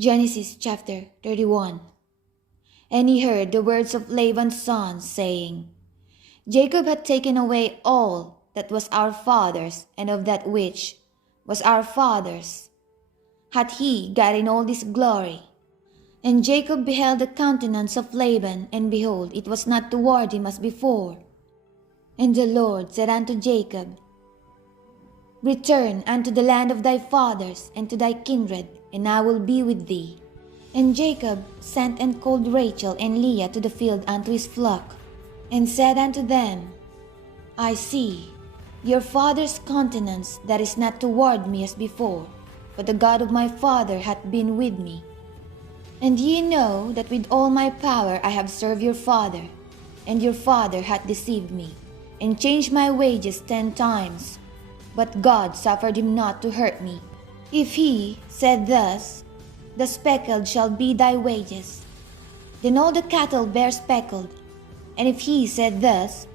Genesis chapter 31. And he heard the words of Laban's sons, saying, Jacob had taken away all that was our father's, and of that which was our father's hath he gotten all this glory. And Jacob beheld the countenance of Laban, and behold, it was not toward him as before. And the Lord said unto Jacob, Return unto the land of thy fathers, and to thy kindred, and I will be with thee. And Jacob sent and called Rachel and Leah to the field unto his flock, and said unto them, I see your father's countenance that is not toward me as before, but the God of my father hath been with me. And ye know that with all my power I have served your father, and your father hath deceived me, and changed my wages 10 times. But God suffered him not to hurt me. If he said thus, The speckled shall be thy wages, then all the cattle bear speckled. And if he said thus,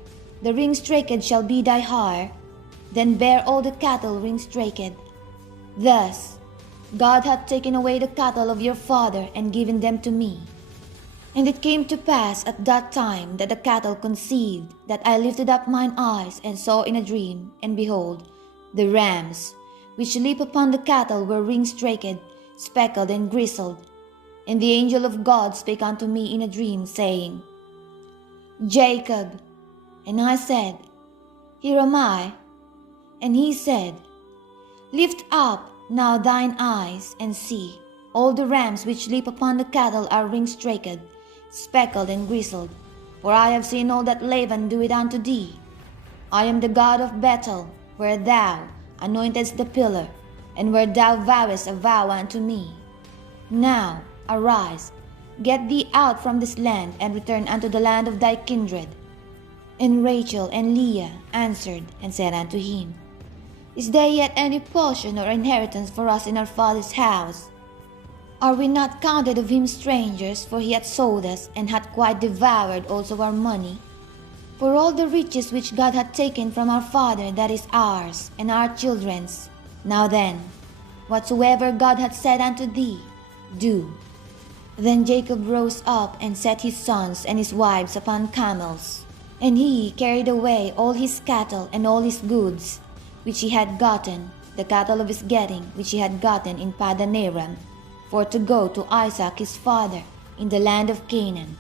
The ring-straked shall be thy hire, then bear all the cattle ring-straked. Thus God hath taken away the cattle of your father, and given them to me. And it came to pass at that time that the cattle conceived, that I lifted up mine eyes, and saw in a dream, and behold, the rams, which leap upon the cattle, were ring-straked, speckled, and grizzled. And the angel of God spake unto me in a dream, saying, Jacob. And I said, Here am I. And he said, Lift up now thine eyes, and see, all the rams which leap upon the cattle are ring-straked, speckled, and grizzled. For I have seen all that Laban doeth unto thee. I am the God of Bethel, where thou anointedst the pillar, and where thou vowest a vow unto me. Now arise, get thee out from this land, and return unto the land of thy kindred. And Rachel and Leah answered and said unto him, Is there yet any portion or inheritance for us in our father's house? Are we not counted of him strangers? For he hath sold us, and hath quite devoured also our money. For all the riches which God hath taken from our father, that is ours, and our children's. Now then, whatsoever God hath said unto thee, do. Then Jacob rose up, and set his sons and his wives upon camels. And he carried away all his cattle and all his goods, which he had gotten, the cattle of his getting, which he had gotten in Paddan Aram, for to go to Isaac his father in the land of Canaan.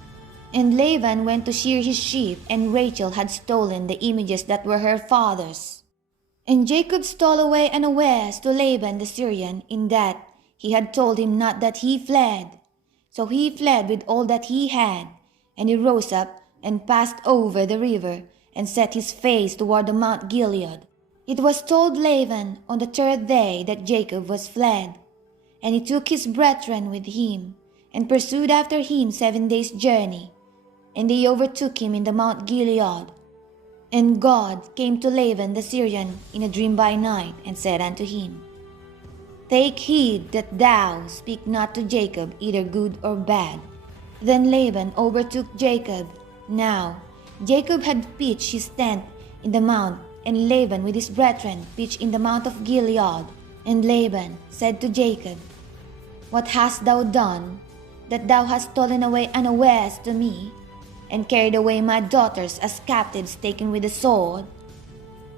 And Laban went to shear his sheep, and Rachel had stolen the images that were her father's. And Jacob stole away unawares to Laban the Syrian, in that he had told him not that he fled. So he fled with all that he had, and he rose up and passed over the river, and set his face toward the Mount Gilead. It was told Laban on the 3rd day that Jacob was fled. And he took his brethren with him, and pursued after him 7 days' journey. And they overtook him in the Mount Gilead. And God came to Laban the Syrian in a dream by night, and said unto him, Take heed that thou speak not to Jacob either good or bad. Then Laban overtook Jacob. Now Jacob had pitched his tent in the mount, and Laban with his brethren pitched in the mount of Gilead. And Laban said to Jacob, What hast thou done, that thou hast stolen away unawares to me, and carried away my daughters as captives taken with the sword?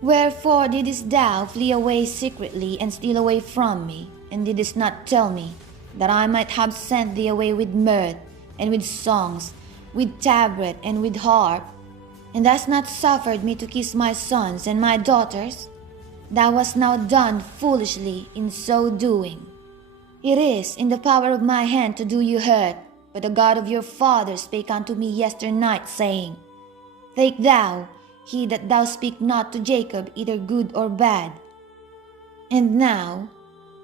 Wherefore didst thou flee away secretly, and steal away from me, and didst not tell me, that I might have sent thee away with mirth, and with songs, with tabret, and with harp, and hast not suffered me to kiss my sons and my daughters? Thou hast now done foolishly in so doing. It is in the power of my hand to do you hurt, but the God of your father spake unto me yesternight, saying, Take thou heed that thou speak not to Jacob either good or bad. And now,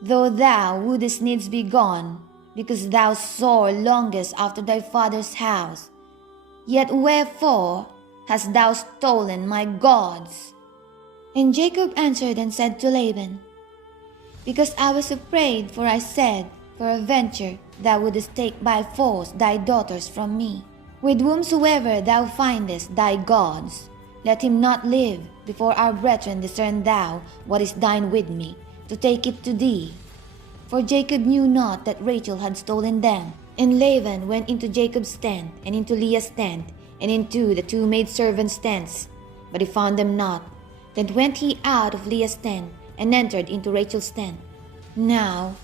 though thou wouldest needs be gone, because thou sore longest after thy father's house, yet wherefore hast thou stolen my gods? And Jacob answered and said to Laban, Because I was afraid, for I said, Peradventure thou wouldest take by force thy daughters from me. With whomsoever thou findest thy gods, let him not live. Before our brethren discern thou what is thine with me, to take it to thee. for Jacob knew not that Rachel had stolen them. And Laban went into Jacob's tent, and into Leah's tent, and into the two maidservants' tents, but he found them not. Then went he out of Leah's tent, and entered into Rachel's tent. Now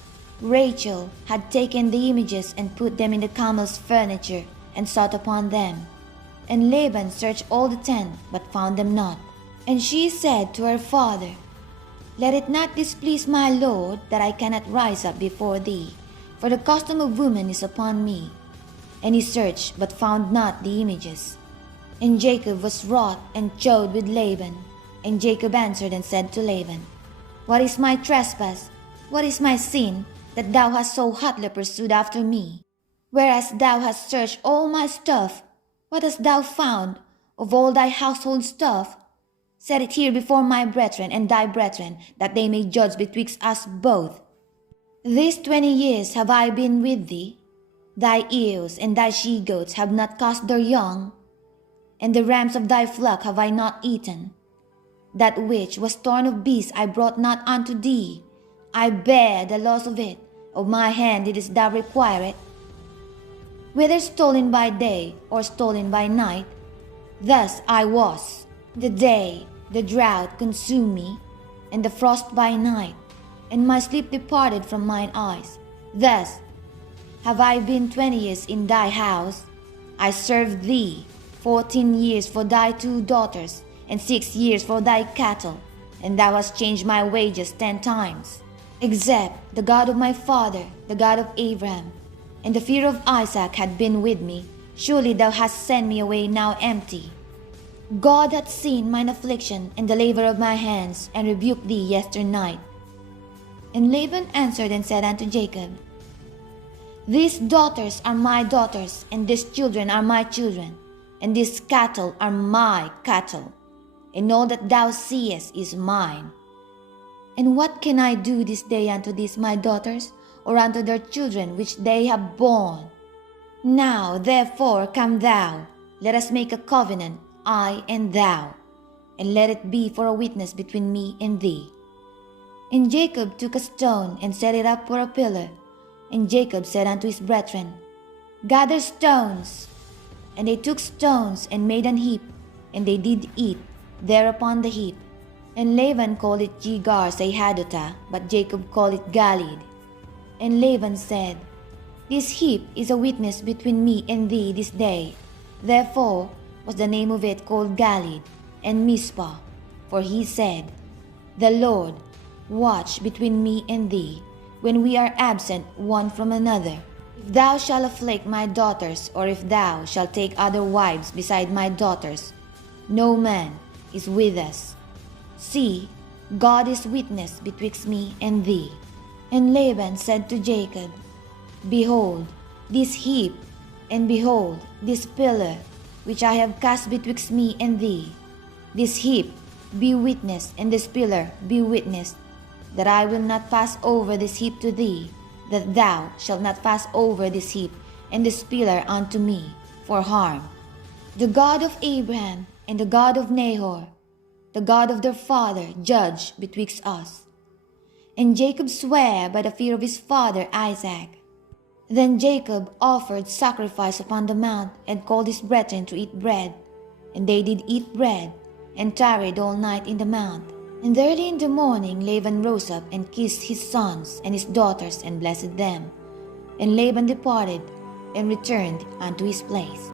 Rachel had taken the images and put them in the camel's furniture, and sat upon them. And Laban searched all the tent, but found them not. And she said to her father, Let it not displease my lord that I cannot rise up before thee, for the custom of women is upon me. And he searched, but found not the images. And Jacob was wroth and chode with Laban. And Jacob answered and said to Laban, What is my trespass? What is my sin, that thou hast so hotly pursued after me? Whereas thou hast searched all my stuff, what hast thou found of all thy household stuff? Set it here before my brethren and thy brethren, that they may judge betwixt us both. These 20 years have I been with thee. Thy ewes and thy she-goats have not cast their young, and the rams of thy flock have I not eaten. That which was torn of beasts I brought not unto thee. I bear the loss of it. Of my hand didst thou require it. Whether stolen by day or stolen by night, thus I was. The day the drought consumed me, and the frost by night, and my sleep departed from mine eyes. Thus have I been 20 years in thy house. I served thee 14 years for thy 2 daughters, and 6 years for thy cattle, and thou hast changed my wages 10 times. Except the God of my father, the God of Abraham, and the fear of Isaac had been with me, surely thou hast sent me away now empty. God hath seen mine affliction and the labor of my hands, and rebuked thee yesternight. And Laban answered and said unto Jacob, These daughters are my daughters, and these children are my children, and these cattle are my cattle, and all that thou seest is mine. And what can I do this day unto these my daughters, or unto their children which they have borne? Now therefore come thou, let us make a covenant, I and thou, and let it be for a witness between me and thee. And Jacob took a stone and set it up for a pillar. And Jacob said unto his brethren, Gather stones. And they took stones and made an heap, and they did eat thereupon the heap. And Laban called it Jegar-sahadutha, but Jacob called it Galeed. And Laban said, This heap is a witness between me and thee this day. Therefore was the name of it called Galeed, and Mizpah. For he said, The Lord watch between me and thee, when we are absent one from another. If thou shalt afflict my daughters, or if thou shalt take other wives beside my daughters, no man is with us. See, God is witness betwixt me and thee. And Laban said to Jacob, Behold this heap, and behold this pillar, which I have cast betwixt me and thee. This heap be witness, and this pillar be witness, that I will not pass over this heap to thee, that thou shalt not pass over this heap and this pillar unto me for harm. The God of Abraham and the God of Nahor, the God of their father, judge betwixt us. And Jacob sware by the fear of his father Isaac. Then Jacob offered sacrifice upon the mount, and called his brethren to eat bread. And they did eat bread, and tarried all night in the mount. And early in the morning Laban rose up, and kissed his sons and his daughters, and blessed them. And Laban departed, and returned unto his place.